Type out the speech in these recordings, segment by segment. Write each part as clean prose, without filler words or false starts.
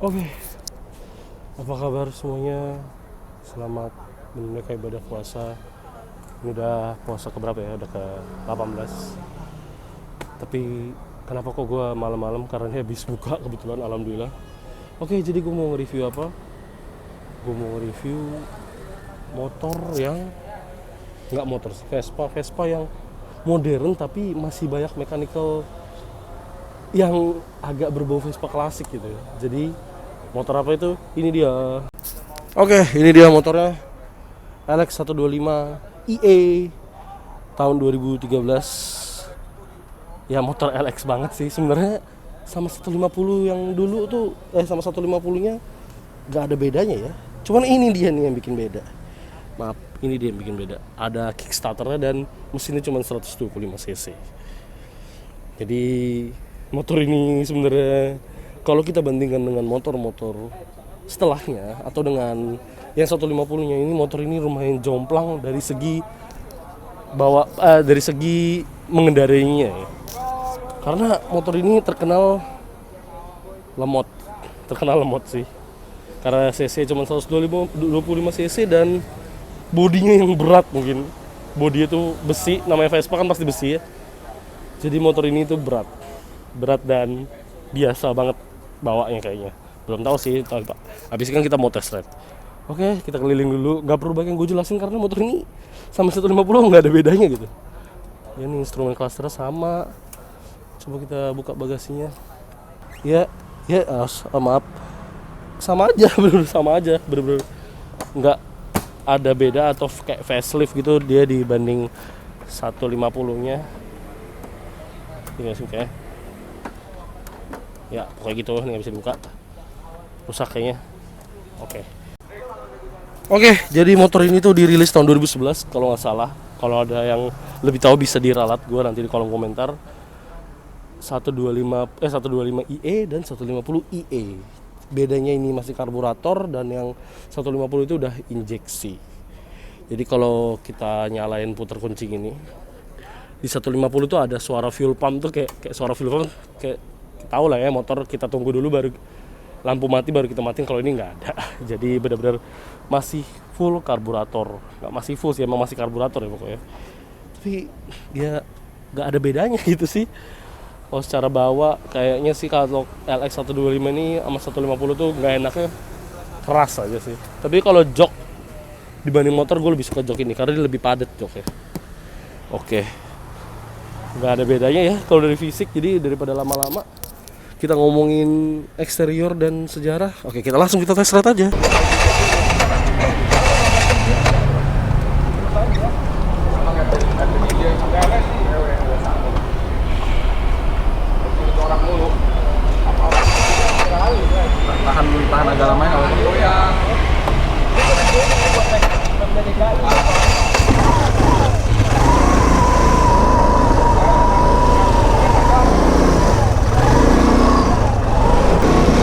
Oke, apa kabar semuanya? Selamat menunaikan ibadah puasa. Ini udah puasa keberapa ya? Udah ke 18. Tapi kenapa kok gue malam-malam? Karena ini habis buka kebetulan, alhamdulillah. Oke, jadi gue mau nge-review apa? Gue mau nge-review motor yang nggak motor, Vespa yang modern tapi masih banyak mechanical yang agak berbau Vespa klasik gitu. Jadi motor apa itu? Ini dia. Oke, ini dia motornya. LX125 EA tahun 2013. Ya motor LX banget sih sebenarnya, sama 150 yang dulu tuh, sama 150-nya nggak ada bedanya ya. Cuman ini dia nih yang bikin beda. Maaf, ini dia yang bikin beda. Ada kickstarternya dan mesinnya cuma 125 cc. Jadi motor ini sebenarnya kalau kita bandingkan dengan motor-motor setelahnya atau dengan yang 150-nya, ini motor ini lumayan jomplang dari segi dari segi mengendarainya ya. Karena motor ini terkenal lemot sih. Karena cc cuma 125 cc dan bodinya yang berat mungkin. Bodinya tuh besi, namanya Vespa kan pasti besi ya. Jadi motor ini tuh berat dan biasa banget bawanya kayaknya. Belum tahu sih, Pak. Habis kan kita mau test ride. Oke, kita keliling dulu. Gak perlu banyak yang gue jelasin karena motor ini sama 150 nggak ada bedanya gitu. Ya, ini instrumen clusternya sama. Coba kita buka bagasinya. Maaf. Sama aja, bener-bener nggak ada beda atau kayak facelift gitu dia dibanding 150-nya. Ini sih kayak. Ya, pokoknya gitu, ini nggak bisa dibuka. Rusak kayaknya. Oke, jadi motor ini tuh dirilis tahun 2011 kalau nggak salah. Kalau ada yang lebih tahu bisa diralat gue nanti di kolom komentar. 125 IE dan 150 IE. Bedanya ini masih karburator dan yang 150 itu udah injeksi. Jadi kalau kita nyalain puter kunci ini, di 150 itu ada suara fuel pump tuh kayak suara fuel pump kayak tahu lah ya, motor kita tunggu dulu baru lampu mati baru kita matiin. Kalau ini nggak ada. Jadi benar-benar masih full karburator. Nggak masih full sih, emang masih karburator ya pokoknya. Tapi dia nggak ada bedanya gitu sih. Kalau secara bawa kayaknya sih kalau LX125 ini sama 150 tuh nggak enaknya keras aja sih. Tapi kalau jok dibanding motor gue lebih suka jok ini karena dia lebih padat joknya. Oke, nggak ada bedanya ya kalau dari fisik. Jadi daripada lama-lama kita ngomongin eksterior dan sejarah, oke kita langsung kita tes ride aja. Tahan agak lama ya.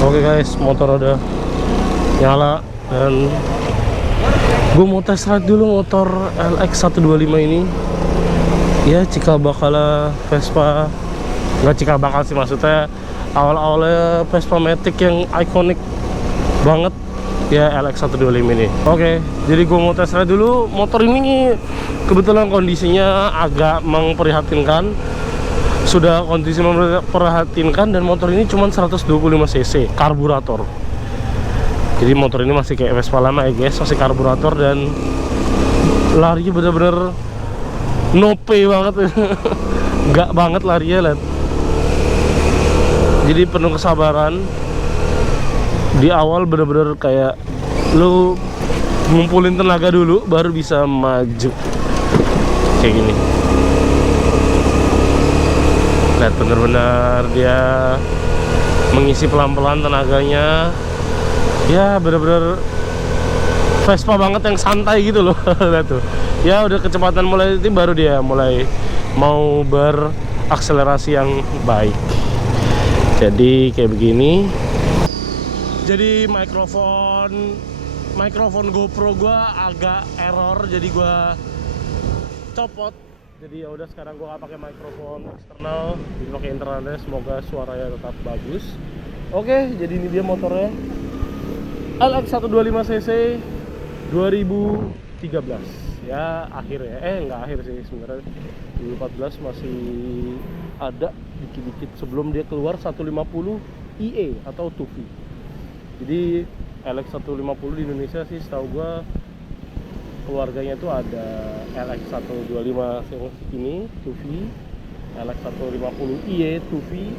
Oke guys, motor udah nyala dan gue mau tes ride dulu motor LX125 ini. Ya cikal bakal Vespa, nggak cikal bakal sih, maksudnya awal-awalnya Vespa Matic yang ikonik banget ya LX125 ini. Oke, jadi gue mau tes ride dulu. Motor ini kebetulan kondisinya agak memprihatinkan, sudah kondisi memperhatinkan, dan motor ini cuma 125 cc karburator. Jadi motor ini masih kayak Vespa lama ya guys, masih karburator dan larinya bener-bener no pay banget. Gak banget larinya, lihat. Jadi penuh kesabaran. Di awal bener-bener kayak lu ngumpulin tenaga dulu baru bisa maju kayak gini. Lihat, bener-bener dia mengisi pelan-pelan tenaganya. Ya bener-bener Vespa banget yang santai gitu loh. Lihat tuh. Ya udah kecepatan mulai itu baru dia mulai mau berakselerasi yang baik. Jadi kayak begini. Jadi mikrofon GoPro gua agak error, jadi gua copot. Jadi ya udah, sekarang gua nggak pakai mikrofon eksternal, jadi pakai internalnya. Semoga suaranya tetap bagus. Oke, jadi ini dia motornya LX125cc 2013 ya, akhirnya nggak akhir sih sebenarnya, 2014 masih ada dikit-dikit sebelum dia keluar 150 IE atau Tufi. Jadi LX150 di Indonesia sih setahu gua keluarganya tuh ada LX125 ini Tufi, LX150 IE Tufi,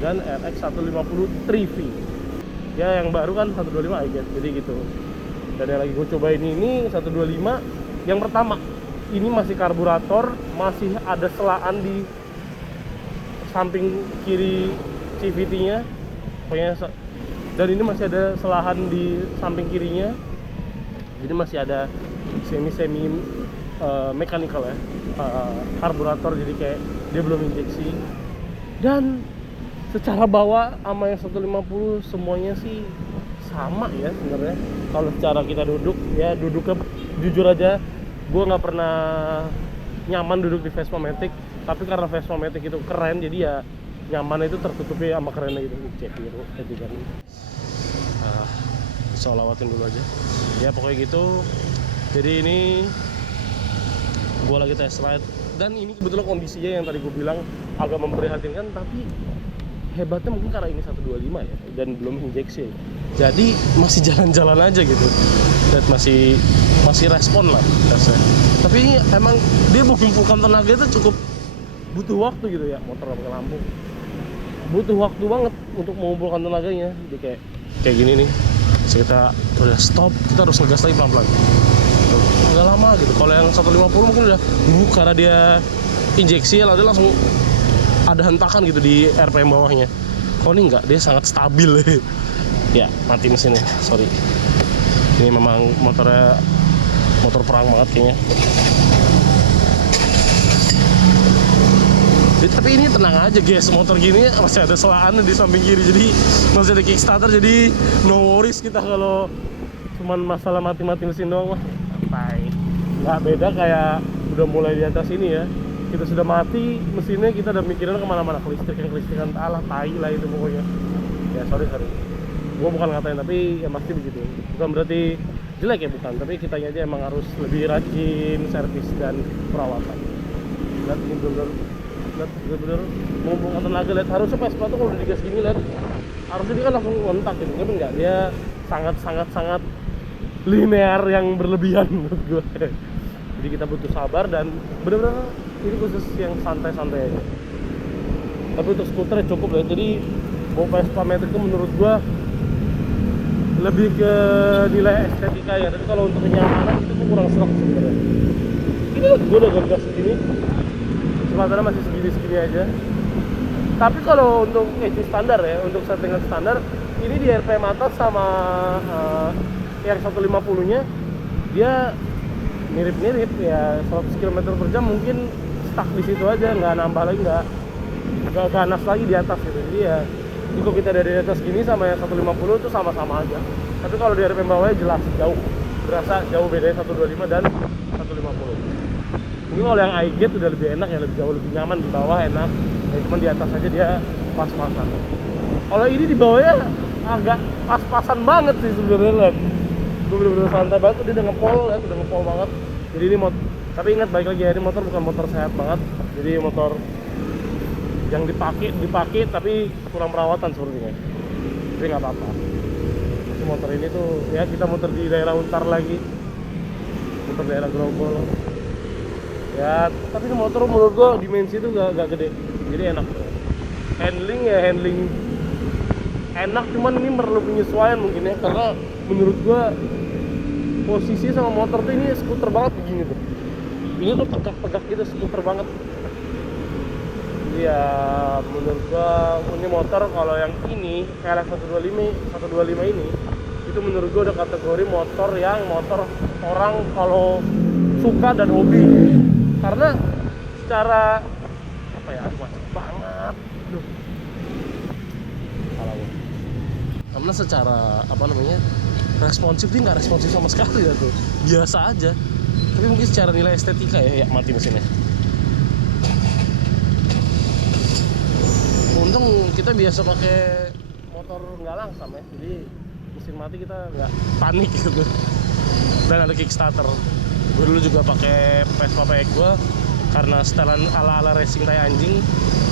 dan LX150 3V. Ya yang baru kan 125 aja, jadi gitu. Dan yang lagi gue cobain ini 125 yang pertama. Ini masih karburator, masih ada selaan di samping kiri CVT-nya. Pokoknya dan ini masih ada selahan di samping kirinya. Jadi masih ada semi mechanical ya. Karburator, jadi kayak dia belum injeksi. Dan secara bawa sama yang 150 semuanya sih sama ya sebenarnya. Kalau secara kita duduk ya, duduknya jujur aja gue nggak pernah nyaman duduk di Vespa Matic, tapi karena Vespa Matic itu keren jadi ya nyaman itu tertutupi sama kerennya gitu. Cek biru jadi kan solawatin dulu aja ya, pokoknya gitu. Jadi ini gue lagi test ride dan ini kebetulan kondisinya yang tadi gue bilang agak memprihatinkan, tapi hebatnya mungkin karena ini 125 ya dan belum injeksi, jadi masih jalan-jalan aja gitu dan masih respon lah rasanya. Tapi emang dia mengumpulkan tenaga itu cukup butuh waktu gitu ya, motor pakai lampu butuh waktu banget untuk mengumpulkan tenaganya. Jadi kayak gini nih, so kita udah stop, kita harus ngegas lagi pelan-pelan, agak lama gitu. Kalau yang 150 mungkin udah karena dia injeksi lalu langsung ada hentakan gitu di RPM bawahnya. Oh ini enggak, dia sangat stabil. Ya mati mesinnya, sorry. Ini memang motor perang banget kayaknya. Tapi ini tenang aja guys, motor gini masih ada selaan di samping kiri, jadi masih ada kickstarter, jadi no worries kita kalau cuman masalah mati-mati mesin doang mah santai. Nggak beda kayak udah mulai di atas ini ya, kita sudah mati mesinnya, kita udah mikirin kemana-mana, kelistrikan alah tai lah itu pokoknya. Ya sorry gue bukan ngatain, tapi ya pasti begitu. Bukan berarti jelek ya, bukan, tapi kitanya aja emang harus lebih rajin servis dan perawatan. Lihat ini bener-bener mengumpulkan tenaga. Lihat harusnya Vespa tuh kalau udah digas gini, lihat harusnya dia kan langsung ngontak gitu, tapi enggak, dia sangat linear yang berlebihan menurut gue. Jadi kita butuh sabar dan bener-bener ini khusus yang santai-santai aja. Tapi untuk skuternya cukup ya. Jadi bawa Vespa Matic itu menurut gua lebih ke nilai estetika ya. Tapi kalau untuk kenyamanan itu gua kurang serap sebenarnya. Ini gua udah gas segini, kecepatannya masih segini aja. Tapi kalau untuk EC standar ya, untuk settingan standar, ini di RPM atas sama yang 150-nya dia mirip-mirip ya, 100 km per jam mungkin stuck di situ aja, nggak nambah lagi, nggak ganas lagi di atas gitu. Jadi ya jika kita dari atas gini sama yang 150 itu sama-sama aja. Tapi kalau di RPM bawahnya jelas jauh, berasa jauh bedanya 125 dan 150. Mungkin kalau yang iGate udah lebih enak ya, lebih jauh lebih nyaman di bawah enak. Ya, cuman di atas aja dia pas-pasan. Kalau ini di bawahnya agak pas-pasan banget sih sebenarnya. Gue bener-bener santai banget, dia udah ngepol ya, udah ngepol banget. Jadi ini tapi ingat baik lagi ya, ini motor bukan motor sehat banget. Jadi motor yang dipakai tapi kurang perawatan sepertinya. Tapi nggak apa-apa. Jadi motor ini tuh ya kita muter di daerah Untar lagi, muter daerah Grogol. Ya tapi ini motor menurut gua dimensi itu gak gede, jadi enak. Handling enak, cuman ini perlu penyesuaian mungkin ya, karena menurut gua posisi sama motor tuh ini skuter banget begini tuh. Ini tuh tegak-tegak gitu, skuter banget. Iya, menurut gua ini motor kalau yang ini LX125 ini itu menurut gua udah kategori motor orang kalau suka dan hobi. Karena secara apa ya, macet banget. Duh. Salah gua. Karena secara responsif dia nggak responsif sama sekali ya tuh, biasa aja. Tapi mungkin secara nilai estetika ya mati mesinnya. Untung kita biasa pakai motor motor nggak langsam ya, jadi mesin mati kita nggak panik gitu. Dan ada kickstarter. Gue dulu juga pakai Vespa PX gue karena setelan ala-ala racing tai anjing.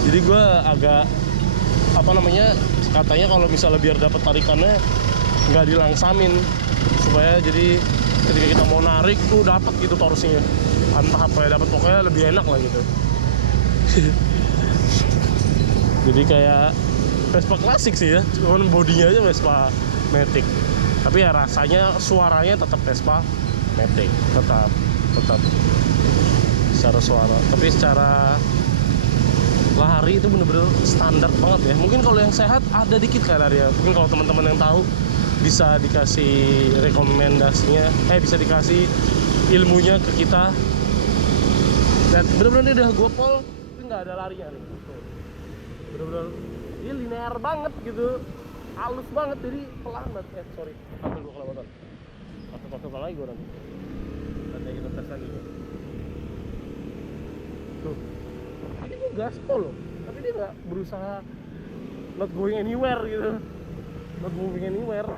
Jadi gue agak apa namanya, katanya kalau misalnya biar dapat tarikannya nggak dilangsamin, supaya jadi ketika kita mau narik tuh dapat gitu torsinya, entah apa ya, dapat pokoknya lebih enak lah gitu. Jadi kayak Vespa klasik sih ya, cuman bodinya aja Vespa Matic, tapi ya rasanya, suaranya tetap Vespa Matic, tetap secara suara. Tapi secara lari itu bener-bener standar banget ya. Mungkin kalau yang sehat ada dikit kan lari ya. Mungkin kalau teman-teman yang tahu bisa dikasih rekomendasinya, bisa dikasih ilmunya ke kita. Dan bener-bener ini udah gue pol, tapi nggak ada larinya nih. Bener-bener ini linear banget gitu, halus banget, jadi pelan banget. Sorry, ambil gue kelewatan. Pasal lagi gue nanti. Nanti kita tes lagi. Tuh, ini gue gaspol loh, tapi dia nggak berusaha not going anywhere gitu, not moving anywhere.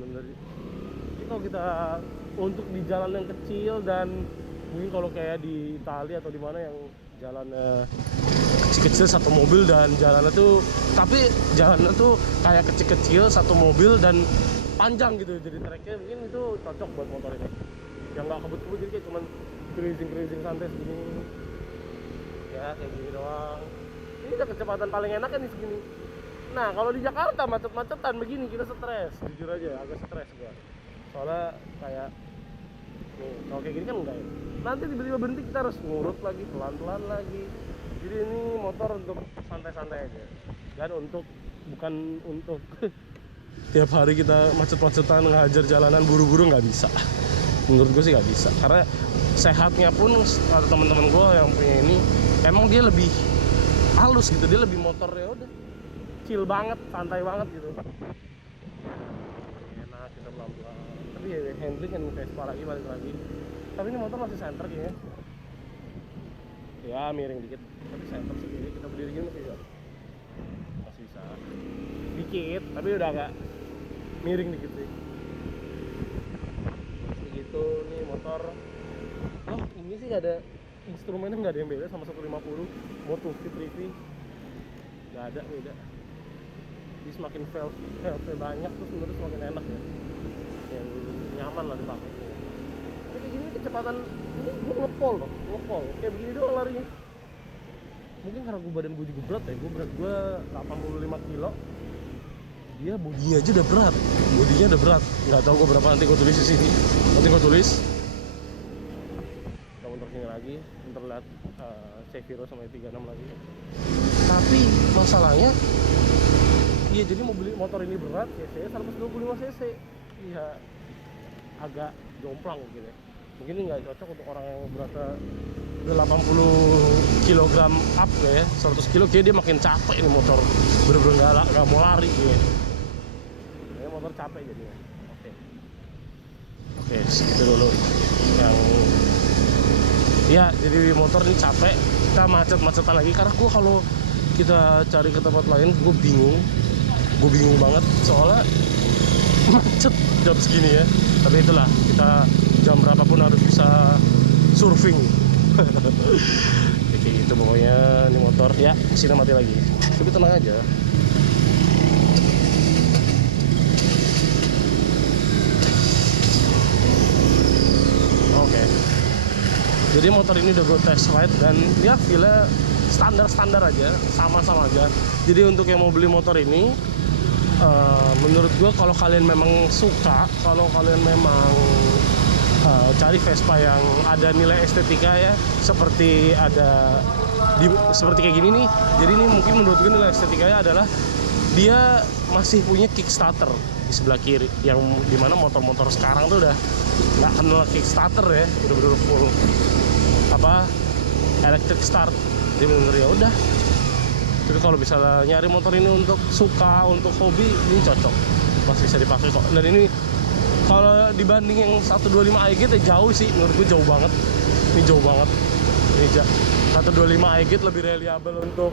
Jadi kalau kita untuk di jalan yang kecil, dan mungkin kalau kayak di Italia atau di mana yang jalannya kecil-kecil satu mobil dan jalannya tuh, tapi jalannya tuh kayak kecil-kecil satu mobil dan panjang gitu, jadi treknya mungkin itu cocok buat motor ini yang nggak kebut-kebut, jadi kayak cuman cruising santai segini ya, kayak gini doang. Ini udah kecepatan paling enak kan di segini. Nah kalau di Jakarta macet-macetan begini kita stres, jujur aja agak stres gua, soalnya kayak nih kalau kayak gini kan enggak ya, nanti tiba-tiba berhenti kita harus ngurut lagi, pelan-pelan lagi. Jadi ini motor untuk santai-santai aja, dan bukan untuk tiap hari kita macet-macetan ngajar jalanan buru-buru, nggak bisa. Menurut gue sih nggak bisa, karena sehatnya pun ada teman-teman gue yang punya ini emang dia lebih halus gitu, dia lebih motor ya udah chill banget, santai banget gitu, enak kita pelan-pelan. Tapi ya handling kan Vespa lagi, balik lagi. Tapi ini motor masih center kayaknya ya, miring dikit tapi center sendiri, kita berdiri gini masih bisa dikit, tapi udah agak miring dikit sih. Gitu nih motor. Oh ini sih gak ada instrumennya, nggak ada yang beda sama 150 Moto Speed Revy, nggak ada beda. Jadi semakin valve banyak terus menurut semakin enak ya, yang nyaman lah dipakai. Tapi kayak gini kecepatan ini gue ngepol kayak begini doang larinya. Mungkin karena badan gue juga berat ya, berat gue 85 kilo, dia bodinya aja udah berat, nggak tahu gue berapa, nanti gue tulis di sini, kita motor sini lagi, ntar lihat C-Viro sama E36 lagi. Tapi masalahnya iya, jadi motor ini berat, cc 125 cc, iya agak jomplang gitu ya. Mungkin ini nggak cocok untuk orang yang beratnya udah 80 kg up ya, 100 kg kayak dia makin capek ini motor, bener-bener nggak mau lari gitu. Ini motor capek jadinya. Oke, segitu dulu yang ya, jadi motor ini capek, kita macet-macetan lagi, karena gue kalau kita cari ke tempat lain gue bingung banget soalnya macet jam segini ya. Tapi itulah, kita jam berapapun harus bisa surfing. Kayak gitu pokoknya ini motor ya, mesinnya mati lagi, tapi tenang aja. Oke. Jadi motor ini udah gue test ride dan ya feel-nya standar aja, sama-sama aja. Jadi untuk yang mau beli motor ini, menurut gue kalau kalian memang suka, kalau kalian memang cari Vespa yang ada nilai estetika ya, seperti seperti kayak gini nih. Jadi ini mungkin menurut gue nilai estetikanya adalah dia masih punya kickstarter di sebelah kiri, yang dimana motor-motor sekarang tuh udah nggak kenal kickstarter ya, udah full electric start. Jadi bener ya udah. Tapi kalau misalnya nyari motor ini untuk suka, untuk hobi, ini cocok, masih bisa dipakai kok. Dan ini kalau dibanding yang 125 AEG jauh sih, menurut gue jauh banget. Ini jauh banget. Ini 125 AEG lebih reliable untuk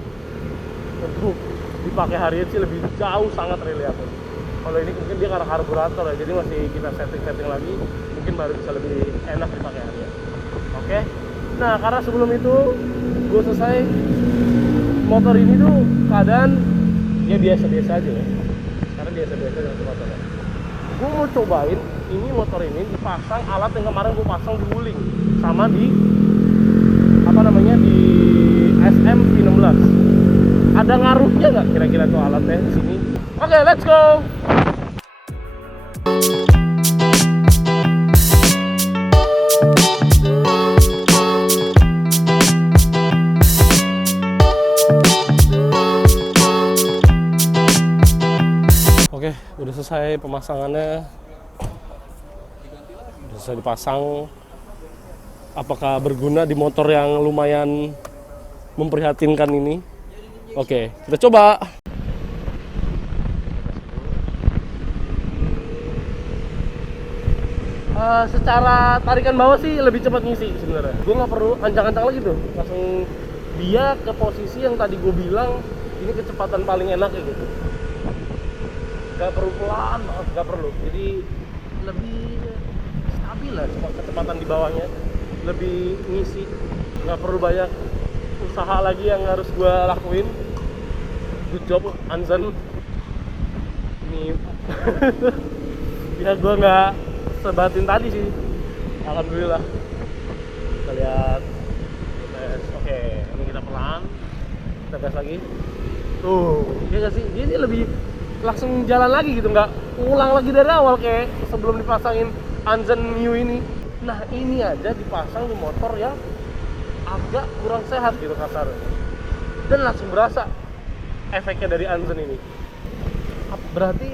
dipakai harian sih lebih jauh sangat reliable. Kalau ini mungkin dia karena karburator ya, jadi masih kita setting lagi, mungkin baru bisa lebih enak dipakai harian. Oke. Nah, karena sebelum itu gue selesai, motor ini tuh keadaan ya biasa-biasa aja ya. Karena biasa-biasa dengan motornya. Gue mau cobain ini motor ini dipasang alat yang kemarin gue pasang di Wuling sama di di SM V16. Ada ngaruhnya nggak kira-kira tuh alatnya di sini? Oke, let's go. Oke, udah selesai pemasangannya. Udah selesai dipasang. Apakah berguna di motor yang lumayan memprihatinkan ini? Oke, kita coba. Secara tarikan bawah sih lebih cepat ngisi sebenarnya. Gue nggak perlu ancang-ancang lagi tuh, langsung dia ke posisi yang tadi gue bilang ini kecepatan paling enak ya gitu. Gak perlu pelan banget, gak perlu. Jadi lebih stabil lah kecepatan di bawahnya, lebih ngisi, nggak perlu banyak usaha lagi yang harus gue lakuin. Good job Anzen. Ini ya gue nggak sebatin tadi sih, alhamdulillah. Kita lihat tes. Oke, ini kita pelan, kita gas lagi tuh, ya gak sih, ini lebih langsung jalan lagi gitu, nggak ulang lagi dari awal kayak sebelum dipasangin Anzen New ini. Nah, ini aja dipasang di motor yang agak kurang sehat gitu kasar, dan langsung berasa efeknya dari Anzen ini. Berarti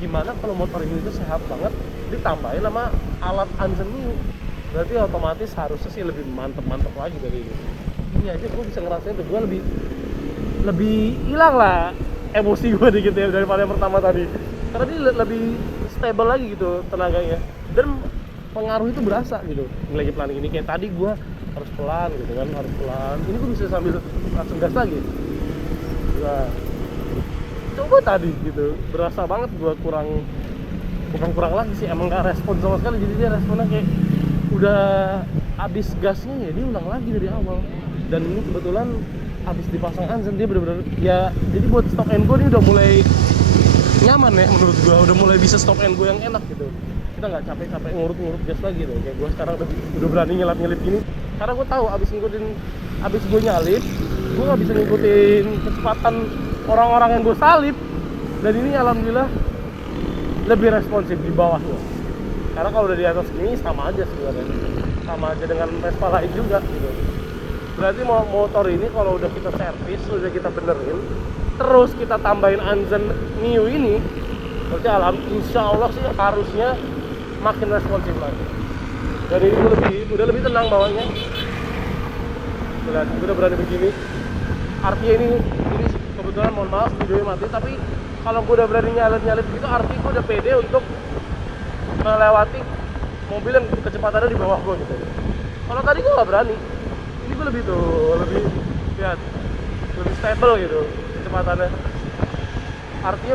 gimana kalau motor ini tuh sehat banget ditambahin sama alat Anzen New? Berarti otomatis harusnya sih lebih mantep lagi dari ini. Ini aja gue bisa ngerasain tuh, gue lebih hilang lah emosi gue dikit ya daripada yang pertama tadi, karena dia lebih stable lagi gitu tenaganya, dan pengaruh itu berasa gitu. Lagi pelan ini kayak tadi gue harus pelan gitu kan, harus pelan, ini gue bisa sambil langsung gas lagi. Nah, coba tadi gitu berasa banget gue bukan kurang lagi sih, emang gak respon sama sekali. Jadi dia responnya kayak udah habis gasnya ya dia ulang lagi dari awal. Dan ini kebetulan habis dipasang Anzen, dia bener-bener ya, jadi buat stop and go ini udah mulai nyaman ya menurut gue, udah mulai bisa stop and go yang enak gitu. Kita nggak capek-capek ngurut gas lagi tuh, kayak gue sekarang udah berani nyelip gini karena gue tahu abis gue nyalip gue nggak bisa ngikutin kecepatan orang-orang yang gue salip. Dan ini alhamdulillah lebih responsif di bawah gue, karena kalau udah di atas ini sama aja sebenarnya, sama aja dengan Vespa lain juga gitu. Berarti motor ini kalau udah kita servis, udah kita benerin, terus kita tambahin Anzen New ini, berarti insya Allah sih harusnya makin responsif lagi. Jadi udah lebih tenang bawahnya. Lihat, udah berani begini. Artinya ini kebetulan mohon maaf videonya mati, tapi kalau gue udah berani nyalip gitu, artinya gue udah pede untuk melewati mobil yang kecepatannya di bawah gue gitu. Kalau tadi gue nggak berani, ini gue lebih lihat, lebih stable gitu kecepatannya. Artinya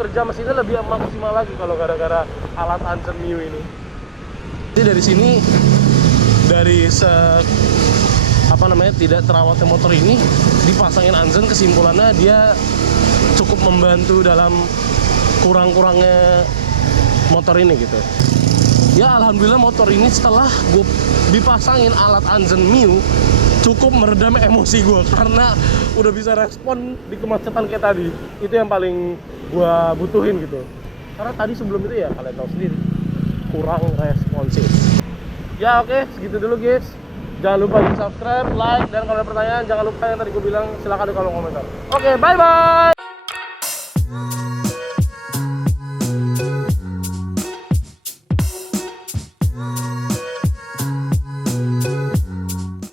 kerja mesinnya lebih maksimal lagi kalau gara-gara alat Anzen New ini. Jadi dari sini, dari tidak terawatnya motor ini dipasangin Anzen, kesimpulannya dia cukup membantu dalam kurang-kurangnya motor ini gitu. Ya alhamdulillah motor ini setelah gue dipasangin alat Anzen New cukup meredam emosi gue, karena udah bisa respon di kemacetan kayak tadi. Itu yang paling gue butuhin gitu, karena tadi sebelum itu ya kalian tahu sendiri kurang responsif. Ya oke, segitu dulu guys. Jangan lupa di subscribe, like, dan kalau ada pertanyaan jangan lupa yang tadi gue bilang silahkan di kolom komentar. Oke, bye bye.